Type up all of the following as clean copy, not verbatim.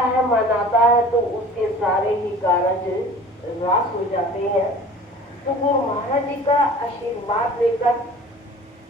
है, मनाता है तो उसके सारे ही कारज नाश हो जाते हैं। तो गुरु महाराज जी का आशीर्वाद लेकर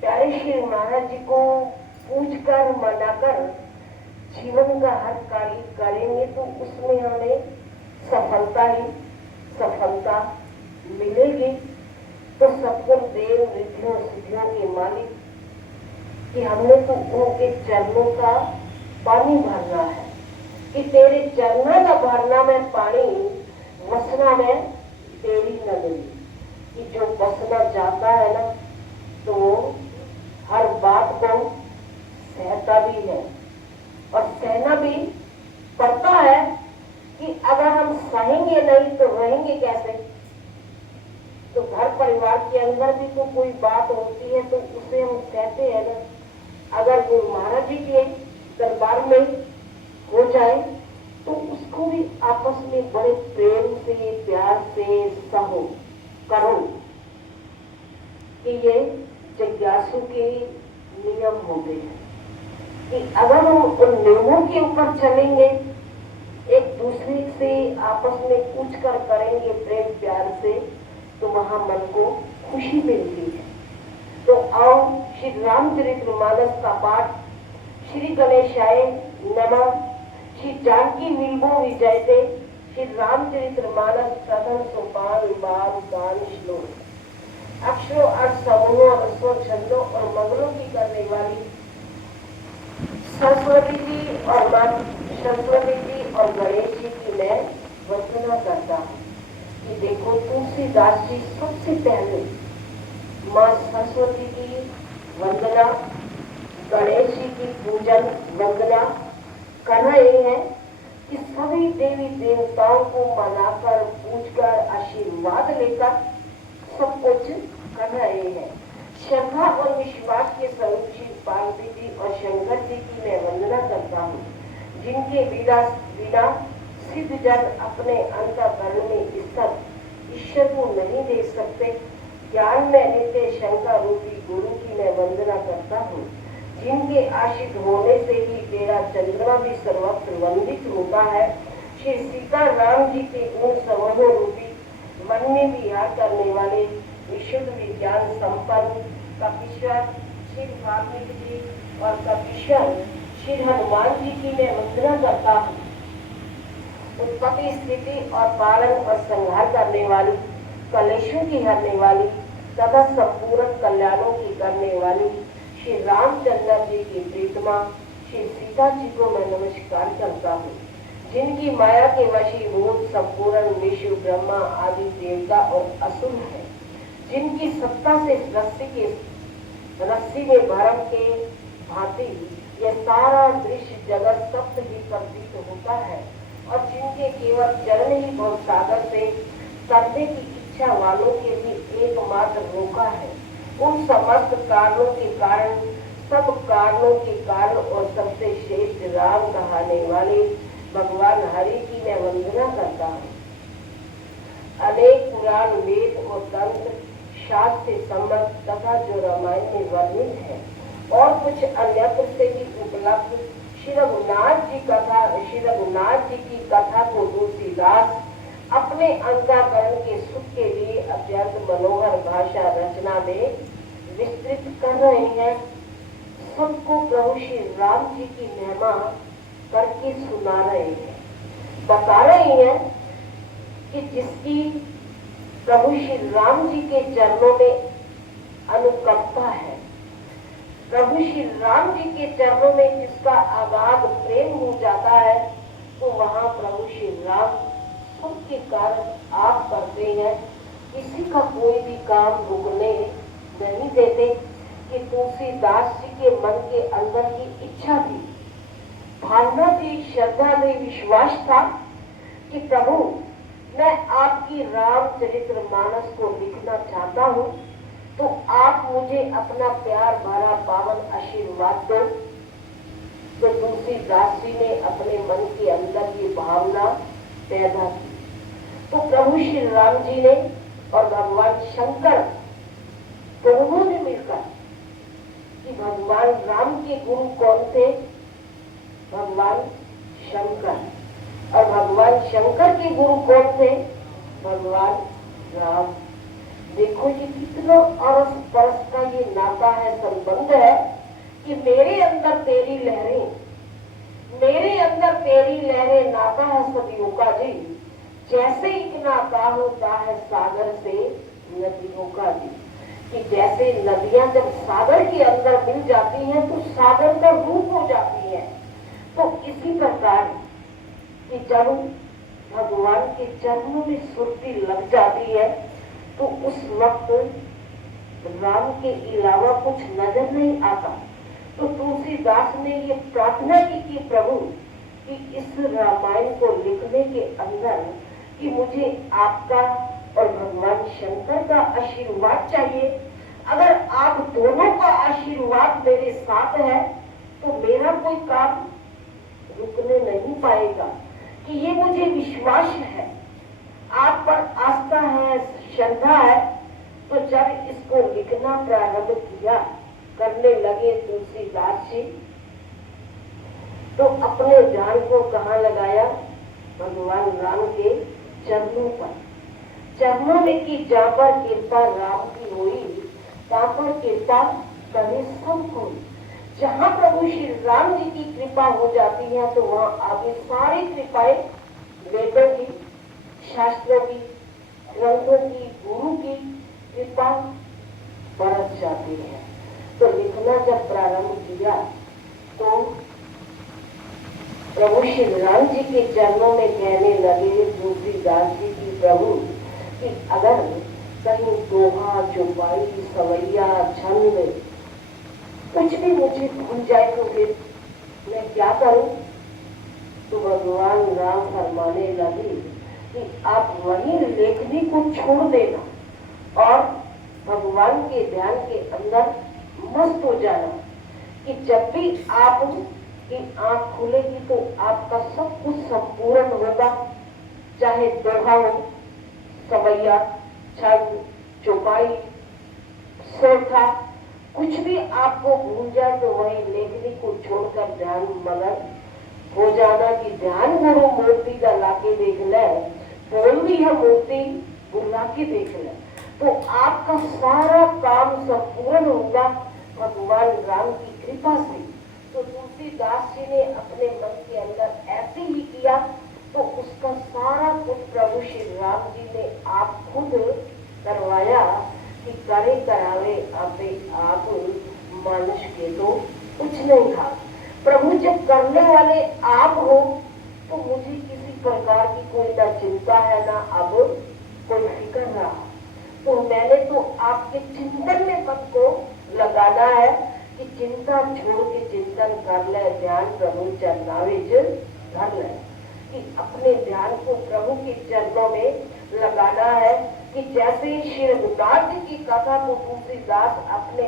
प्यारे श्री महाराज जी को पूज कर मनाकर जीवन का हर कार्य करेंगे तो उसमें हमें सफलता ही सफलता मिलेगी। तो सतगुरु देव रिद्धियों सिद्धियों के मालिक कि हमने तो उनके चरणों का पानी भरना है कि तेरे चरणों का भरना में पानी वसना में तेरी न मिली। कि जो वसना जाता है ना तो हर बात को सहता भी है और सहना भी पड़ता है कि अगर हम सहेंगे नहीं तो रहेंगे कैसे। तो घर परिवार के अंदर भी तो कोई बात होती है तो उसे हम सहते हैं ना। अगर गुरु महाराज जी के दरबार में हो जाए तो उसको भी आपस में बड़े प्रेम से प्यार से सहो करो कि ये जिज्ञासु के नियम हो गए कि अगर हम उन नियमों के ऊपर चलेंगे एक दूसरे से आपस में पूछ कर करेंगे प्रेम प्यार से तो वहां मन को खुशी मिलती है। तो आओ श्री रामचरितमानस का पाठ श्री गणेशाय नमः श्री जानकी विल्बो विजयते श्री रामचरितमानस प्रथम सोपान बाल गान श्लोक अक्षरों अर्थ समूहों और स्वर छंदों और मंगलों की करने वाली सरस्वती जी और मां सरस्वती जी और गणेश जी की मैं वंदना करता हूँ कि देखो तुलसीदास जी सबसे पहले मां सरस्वती की वंदना गणेश जी की पूजन वंदना कर रहे हैं कि सभी देवी देवताओं को मनाकर पूजकर आशीर्वाद लेकर सब कुछ कर रहे हैं। श्रद्धा और विश्वास के स्वरूप श्री पार्वती जी और शंकर जी की मैं वंदना करता हूँ जिनके बिना सिद्ध जन अपने अंतःकरण में स्थित ईश्वर को नहीं देख सकते। ज्ञान में नित्य शंकर रूपी गुरु की मैं वंदना करता हूँ जिनके आश्रित होने से ही तेरा चंद्रमा भी सर्वत्र वंदित होता है। श्री सीता राम जी के गुण समूह रूपी मन में विहार करने वाले विशुद्ध विज्ञान संपन्न कपीश्वर श्री वाल्मीकि जी और कपीश्वर श्री हनुमान जी की मैं वंदना करता हूँ। उत्पत्ति स्थिति और पालन और संहार करने वाली कलेशों की हरने वाली तथा संपूर्ण कल्याणों की करने वाली श्री रामचंद्र जी की प्रीतमा श्री सीता जी को मैं नमस्कार करता हूँ जिनकी माया के वशीभूत संपूर्ण विष्णु ब्रह्मा आदि देवता और असुर है जिनकी सत्ता से रस्सी में भरम के भांति यह सारा दृश्य जगत सप्त ही प्रतीत होता है और जिनके केवल चरण ही बहुत सागर से करने की इच्छा वालों के भी एकमात्र रोका है। उन समस्त कारणों के कारण सब कारणों के कारण और सबसे श्रेष्ठ राम कहाने वाले भगवान हरि की मैं वंदना करता हूँ। अनेक पुराण वेद और तंत्र शास्त्र संबंध तथा जो रामायण में वर्णित है और कुछ अन्यत्र से भी उपलब्ध श्री रघुनाथ जी की कथा को तुलसीदास अपने अंतःकरण के सुख के लिए अत्यंत मनोहर भाषा रचना में विस्तृत कर रहे हैं। सबको प्रभु श्री राम जी की महिमा करके सुना रहे हैं, बता रहे हैं कि जिसकी प्रभु श्री राम जी के चरणों में अनुकंपा है, प्रभु श्री राम जी के चरणों में जिसका अगाध प्रेम हो जाता है तो वहाँ प्रभु श्री राम सबके कारण आप करते हैं। किसी का कोई भी काम रुकने नहीं देते कि तुलसीदास जी के मन के अंदर की इच्छा थी, भावना थी, श्रद्धा में विश्वास था कि प्रभु मैं आपकी रामचरितमानस को लिखना चाहता हूँ तो आप मुझे अपना प्यार भरा पावन आशीर्वाद दो। तो तुलसीदास जी ने अपने मन के अंदर ये भावना पैदा की तो प्रभु श्री राम जी ने और भगवान शंकर दोनों ने मिलकर कि भगवान राम के गुरु कौन थे? भगवान शंकर। और भगवान शंकर के गुरु कौन थे? भगवान राम। देखो ये कितना अरस परस का ये नाता है, संबंध है कि मेरे अंदर तेरी लहरें, मेरे अंदर तेरी लहरें, नाता है सदियों का जी। जैसे एक नाता होता है सागर से नदियों का जी, कि जैसे नदियां जब सागर के अंदर मिल जाती हैं तो सागर का रूप हो जाती है, तो इसी प्रकार कि जब भगवान के चरणों में सुरती लग जाती है तो उस वक्त राम के अलावा कुछ नजर नहीं आता। तो तुलसीदास ने ये प्रार्थना की कि प्रभु कि इस रामायण को लिखने के अंदर कि मुझे आपका और भगवान शंकर का आशीर्वाद चाहिए। अगर आप दोनों का आशीर्वाद मेरे साथ है तो मेरा कोई काम रुकने नहीं पाएगा, कि ये मुझे विश्वास है, आप पर आस्था है, श्रद्धा है। तो जब इसको लिखना प्रारंभ किया करने लगे तुलसीदास जी, तो अपने ध्यान को कहाँ लगाया? भगवान राम के चरणों पर। चरणों में की जहाँ पर कृपा राम की हुई, तहाँ पर कृपा करे सब कोई। जहाँ प्रभु श्री राम जी की कृपा हो जाती है तो वहाँ आगे सारी कृपाएं वेदों की, शास्त्रों की, ग्रंथों की, गुरु की कृपा बरस जाती है। तो लिखना जब प्रारंभ किया तो प्रभु श्री राम जी के चरणों में कहने लगे तुलसीदास जी की प्रभु कि अगर कहीं दोहा, चौपाई, सवैया, छंद कुछ भी मुझे भूल जाए तो फिर मैं क्या करूं? तो भगवान राम फरमाने लगे कि आप वही लेखनी को छोड़ देना और भगवान के ध्यान के अंदर मस्त हो जाना, कि जब भी आप की आंख खुलेगी तो आपका सब कुछ संपूर्ण होगा। चाहे दोहा हो, सवैया, छंद, चौपाई, सोठा, कुछ भी आपको भूल जाए तो वही लेखनी को छोड़कर ध्यान मगन हो जाना। कि ध्यान गुरु मूर्ति का लाके देख ले, बोल भी है मूर्ति बुला के देख ले, तो आपका सारा काम संपूर्ण होगा भगवान राम की कृपा से। तो तुलसीदास जी ने अपने मन के अंदर ऐसे ही किया, तो उसका सारा कुछ प्रभु श्री राम जी ने आप खुद करवाया कि करे करावे आपे आप, मनुष्य के तो कुछ नहीं था। प्रभु जब करने वाले आप हो तो मुझे किसी प्रकार की कोई ना चिंता है ना अब कोई फिक्र ना। तो मैंने तो आपके चिंतन में मन को लगाना है कि चिंता छोड़ के चिंतन कर ले, ध्यान प्रभु चरणाविज धर ले, कि अपने ध्यान को प्रभु के चरणों में लगाना है। कि जैसे श्री रघुनाथ जी की कथा को तुलसीदास अपने